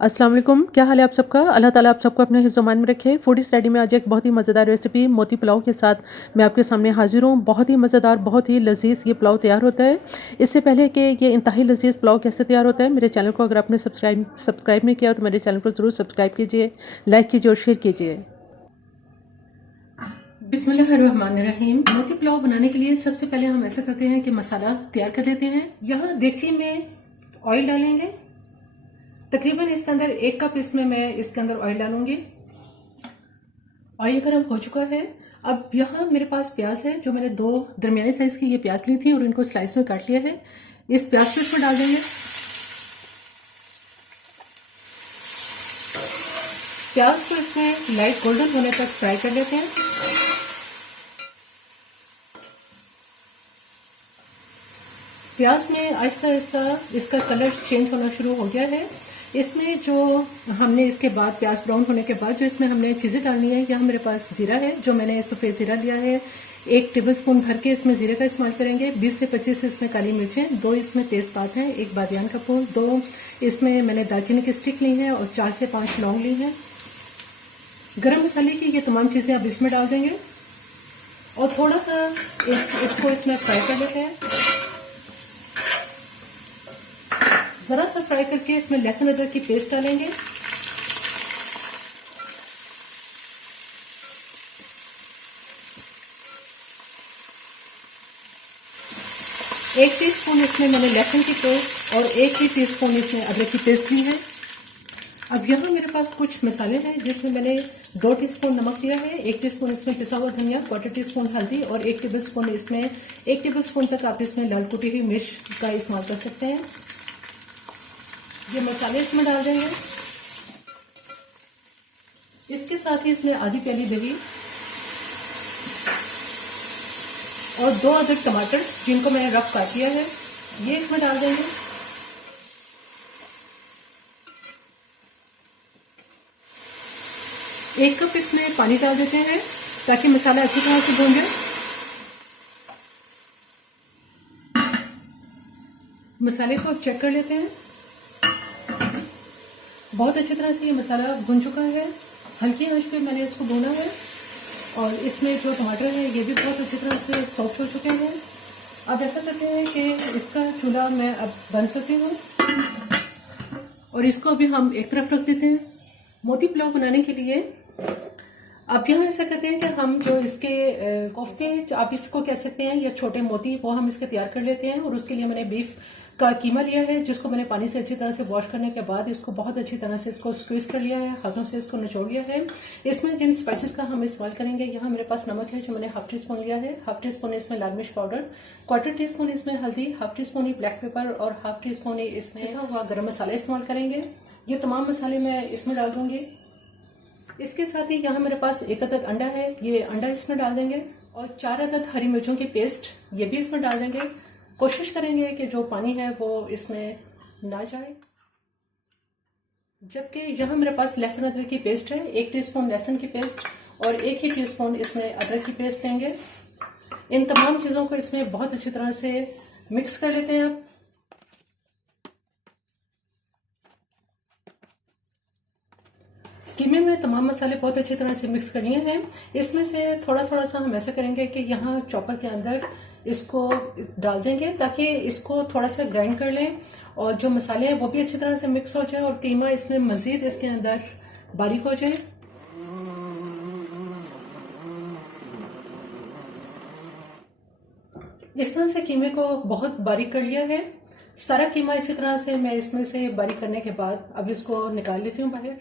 अस्सलाम वालेकुम, क्या हाल है आप सबका। अल्लाह ताला आप सबको अपने हिफ्ज़-ओ-मान में रखे। फूडी स्टडी में आज एक बहुत ही मज़ेदार रेसिपी मोती पुलाव के साथ मैं आपके सामने हाजिर हूँ। बहुत ही मज़ेदार, बहुत ही लजीज़ ये पुलाव तैयार होता है। इससे पहले कि ये इंतहाई लजीज़ पुलाव कैसे तैयार होता है, मेरे चैनल को अगर आपने सब्सक्राइब नहीं किया तो मेरे चैनल को ज़रूर सब्सक्राइब कीजिए, लाइक कीजिए और शेयर कीजिए। बिस्मिल्लाहिर्रहमानिर्रहीम। मोती पुलाव बनाने के लिए सबसे पहले हम ऐसा करते हैं कि मसाला तैयार कर लेते हैं। यहाँ देगची में ऑयल डालेंगे, तकरीबन इसके अंदर 1 कप इसमें मैं इसके अंदर ऑयल डालूंगी। ऑयल गर्म हो चुका है। अब यहाँ मेरे पास प्याज है, जो मैंने 2 दरमियाने साइज की ये प्याज ली थी और इनको स्लाइस में काट लिया है। इस प्याज को इसमें डाल देंगे। प्याज को इसमें लाइट गोल्डन होने तक फ्राई कर लेते हैं। प्याज में आहिस्ता आहिस्ता इसका कलर चेंज होना शुरू हो गया है। इसमें जो हमने इसके बाद प्याज ब्राउन होने के बाद जो इसमें हमने चीज़ें डालनी है, यहाँ मेरे पास ज़ीरा है, जो मैंने सफ़ेद ज़ीरा लिया है। 1 टेबलस्पून भर के इसमें ज़ीरे का इस्तेमाल करेंगे। 20 से 25 इसमें काली मिर्चें, 2 इसमें तेज़पात हैं, 1 बादियान का फूल, 2 इसमें मैंने दालचीनी की स्टिक ली हैं और 4 से 5 लौंग ली हैं। गरम मसाले की ये तमाम चीज़ें अब इसमें डाल देंगे और थोड़ा सा इसको इसमें फ्राई कर लेते हैं। ज़रा सा फ्राई करके इसमें लहसुन अदरक की पेस्ट डालेंगे। एक टीस्पून इसमें मैंने लहसुन की पेस्ट और 1 ही टीस्पून इसमें अदरक की पेस्ट ली है। अब यहाँ मेरे पास कुछ मसाले हैं, जिसमें मैंने 2 टीस्पून नमक दिया है, 1 टीस्पून इसमें पिसा हुआ धनिया, 1/4 टीस्पून हल्दी और 1 टेबलस्पून इसमें 1 टेबलस्पून तक आप इसमें लाल कुटी हुई मिर्च का इस्तेमाल कर सकते हैं। ये मसाले इसमें डाल देंगे। इसके साथ ही इसमें आधी प्याली दही और 2 अदरक टमाटर, जिनको मैंने रफ काट लिया है, ये इसमें डाल देंगे। एक कप इसमें पानी डाल देते हैं ताकि मसाला अच्छी तरह से भून जाए। मसाले को अब चेक कर लेते हैं। बहुत अच्छी तरह से ये मसाला भुन चुका है। हल्की आंच पे मैंने इसको भुना है और इसमें जो टमाटर है ये भी बहुत अच्छी तरह से सॉफ्ट हो चुके हैं। अब ऐसा करते हैं कि इसका चूल्हा मैं अब बंद करती हूँ और इसको अभी हम एक तरफ रख देते हैं। मोती पुलाव बनाने के लिए अब यहाँ ऐसा करते हैं कि हम जो इसके कोफ्ते, आप इसको कह सकते हैं, या छोटे मोती, वो हम इसके तैयार कर लेते हैं। और उसके लिए मैंने बीफ का कीमा लिया है, जिसको मैंने पानी से अच्छी तरह से वॉश करने के बाद इसको बहुत अच्छी तरह से इसको स्क्वीज कर लिया है, हाथों से इसको निचोड़ लिया है। इसमें जिन स्पाइसेस का हम इस्तेमाल करेंगे, यहाँ मेरे पास नमक है, जो मैंने 1/2 टीस्पून लिया है। 1/2 टीस्पून इसमें लाल मिर्च पाउडर, 1/4 टीस्पून इसमें हल्दी, 1/2 टीस्पून ही ब्लैक पेपर और 1/2 टीस्पून इसमें पिसा हुआ गरम मसाला इस्तेमाल करेंगे। ये तमाम मसाले मैं इसमें डाल दूंगी। इसके साथ ही यहाँ मेरे पास 1 अदद अंडा है, ये अंडा इसमें डाल देंगे और 4 अदद हरी मिर्चों की पेस्ट, ये भी इसमें डाल देंगे। कोशिश करेंगे कि जो पानी है वो इसमें ना जाए। जबकि यहाँ मेरे पास लहसुन अदरक की पेस्ट है, 1 टीस्पून लहसुन की पेस्ट और 1 ही टीस्पून इसमें अदरक की पेस्ट लेंगे। इन तमाम चीज़ों को इसमें बहुत अच्छी तरह से मिक्स कर लेते हैं। आप कीमे में तमाम मसाले बहुत अच्छी तरह से मिक्स करने हैं। इसमें से थोड़ा थोड़ा सा हम ऐसा करेंगे कि यहाँ चॉपर के अंदर इसको डाल देंगे ताकि इसको थोड़ा सा ग्राइंड कर लें और जो मसाले हैं वो भी अच्छी तरह से मिक्स हो जाए और कीमा इसमें मज़ीद इसके अंदर बारीक हो जाए। इस तरह से कीमे को बहुत बारीक कर लिया है। सारा कीमा इसी तरह से मैं इसमें से बारीक करने के बाद अब इसको निकाल लेती हूँ बाहर।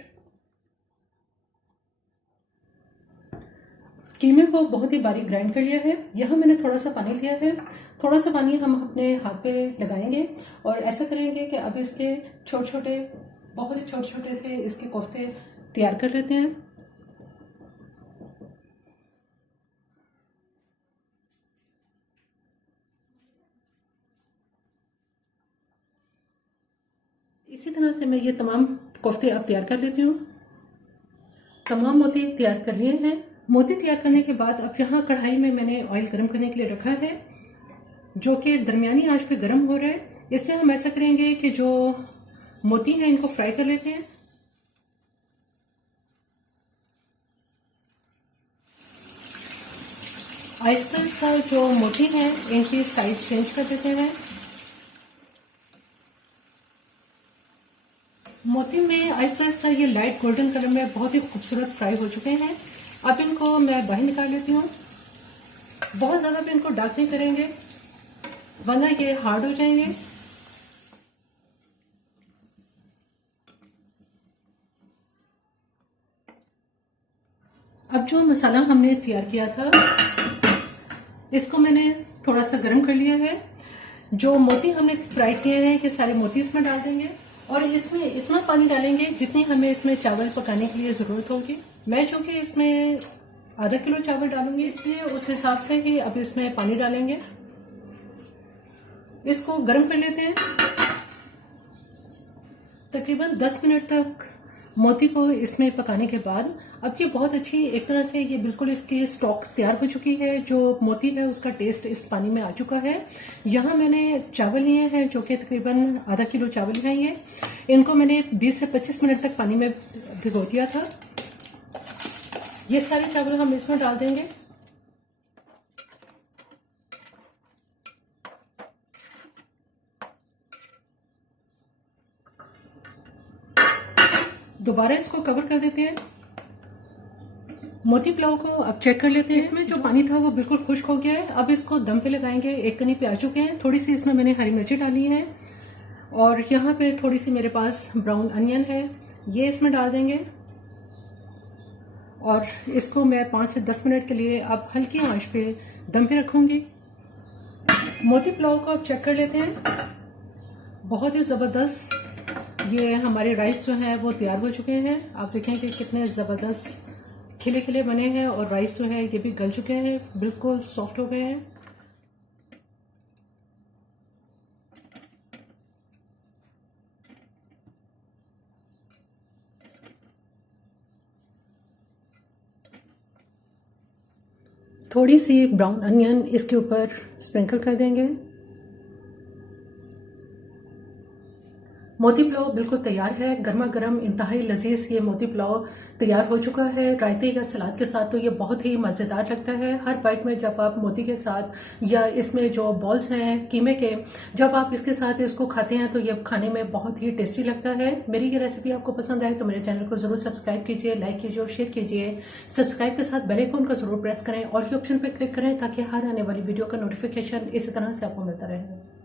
कीमे को बहुत ही बारीक ग्राइंड कर लिया है। यहाँ मैंने थोड़ा सा पानी लिया है, थोड़ा सा पानी हम अपने हाथ पे लगाएंगे और ऐसा करेंगे कि अब इसके छोटे छोटे, बहुत ही छोटे छोटे से इसके कोफ्ते तैयार कर लेते हैं। इसी तरह से मैं ये तमाम कोफ्ते अब तैयार कर लेती हूँ। तमाम मोती तैयार कर लिए हैं। मोती तैयार करने के बाद अब यहाँ कढ़ाई में मैंने ऑयल गर्म करने के लिए रखा है, जो कि दरमियानी आंच पे गर्म हो रहा है। इसमें हम ऐसा करेंगे कि जो मोती हैं इनको फ्राई कर लेते हैं। आहिस्ता आहिस्ता जो मोती हैं इनकी साइड चेंज कर देते हैं। मोती में आहिस्ता आहिस्ता ये लाइट गोल्डन कलर में बहुत ही खूबसूरत फ्राई हो चुके हैं। अब इनको मैं बाहर निकाल लेती हूँ। बहुत ज़्यादा भी इनको डार्क नहीं करेंगे वरना ये हार्ड हो जाएंगे। अब जो मसाला हमने तैयार किया था इसको मैंने थोड़ा सा गर्म कर लिया है। जो मोती हमने फ्राई किए हैं ये सारे मोती इसमें डाल देंगे और इसमें इतना पानी डालेंगे जितनी हमें इसमें चावल पकाने के लिए ज़रूरत होगी। मैं चूँकि इसमें आधा किलो चावल डालूंगी इसलिए उस हिसाब से ही अब इसमें पानी डालेंगे। इसको गर्म कर लेते हैं। तकरीबन 10 मिनट तक मोती को इसमें पकाने के बाद अब ये बहुत अच्छी एक तरह से ये बिल्कुल इसकी स्टॉक तैयार हो चुकी है। जो मोती है उसका टेस्ट इस पानी में आ चुका है। यहाँ मैंने चावल लिए हैं जो कि तकरीबन आधा किलो चावल हैं ये। इनको मैंने 20 से 25 मिनट तक पानी में भिगो दिया था। ये सारे चावल हम इसमें डाल देंगे। दोबारा इसको कवर कर देते हैं। मोती पुलाव को अब चेक कर लेते हैं। इसमें जो पानी था वो बिल्कुल खुश्क हो गया है। अब इसको दम पे लगाएंगे। एक कनी पे आ चुके हैं। थोड़ी सी इसमें मैंने हरी मिर्ची डाली है और यहाँ पे थोड़ी सी मेरे पास ब्राउन अनियन है, ये इसमें डाल देंगे और इसको मैं 5 से 10 मिनट के लिए अब हल्की आंच पे दम पे रखूँगी। मोती पुलाव को अब चेक कर लेते हैं। बहुत ही ज़बरदस्त ये हमारे राइस जो हैं वो तैयार हो चुके हैं। आप देखें कि कितने ज़बरदस्त खिले खिले बने हैं और राइस जो है ये भी गल चुके हैं, बिल्कुल सॉफ्ट हो गए हैं। थोड़ी सी ब्राउन अनियन इसके ऊपर स्प्रिंकल कर देंगे। मोती पुलाव बिल्कुल तैयार है। गर्मा गर्म इंतहाई लजीज ये मोती पुलाव तैयार हो चुका है। रायते या सलाद के साथ तो ये बहुत ही मज़ेदार लगता है। हर बाइट में जब आप मोती के साथ या इसमें जो बॉल्स हैं कीमे के, जब आप इसके साथ इसको खाते हैं तो ये खाने में बहुत ही टेस्टी लगता है। मेरी ये रेसिपी आपको पसंद आए तो मेरे चैनल को ज़रूर सब्सक्राइब कीजिए, लाइक कीजिए और शेयर कीजिए। सब्सक्राइब के साथ बेल आइकन को ज़रूर प्रेस करें और ये ऑप्शन पर क्लिक करें ताकि हर आने वाली वीडियो का नोटिफिकेशन इसी तरह से आपको मिलता रहे।